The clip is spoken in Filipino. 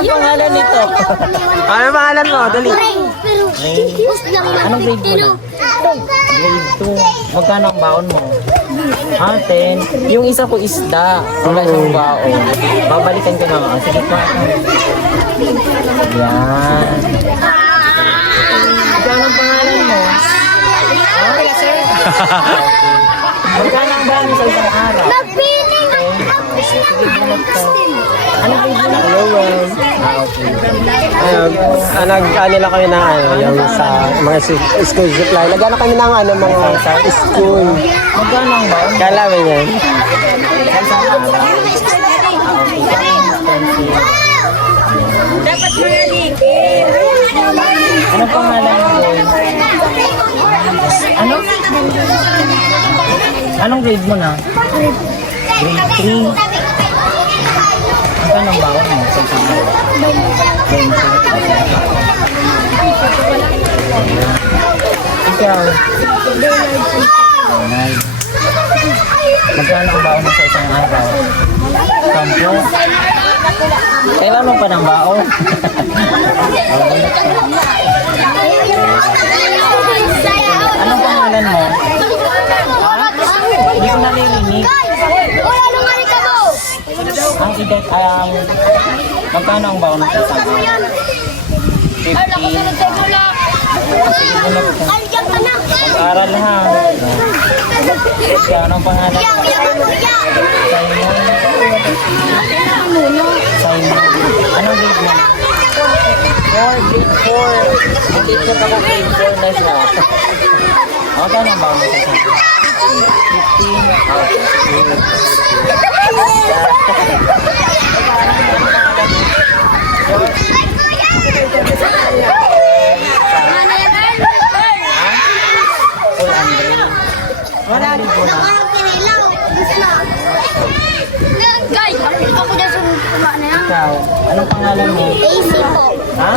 Anong pangalan nito? Ano pangalan mo? Dali. Anong grade mo na? Grade 2. Magkano ang baon mo? 10. Yung isa ko isda. Wala siyang baon. Babalikan ko na. Sige pa. Yan. Magkano ang pangalan mo? Magkano ang baon mo sa isang araw? Anong grade mo na? Ayun, nag-ano lang kami ng yung sa mga school supply. Nag-ano kami ng mga sa school. Magkano ang baon? Kala mo yan? Sa isang araw? Dapat manalikin. Anong pangalan mo? Ano? Anong grade mo na? Grade 3. Magkano ang baon mo sa isang araw? 20. Ikaw? Magkano ang baon mo sa isang araw? 10. Kailan mo pa ng baon? Anong pangalan mo? Hindi ko narinig. Ang edad magkano ang baon mo sa isang araw? 15. Mag-aral ha. Kaya anong pangalan mo? Simon. Anong grade mo? 4. Hindi ko pa grade 4 na siya. Magkano ang baon mo sa isang araw? Wala rin po na. Guys, ako na sa mga na yan. Ikaw, anong pangalan mo? Daisy po. Ha?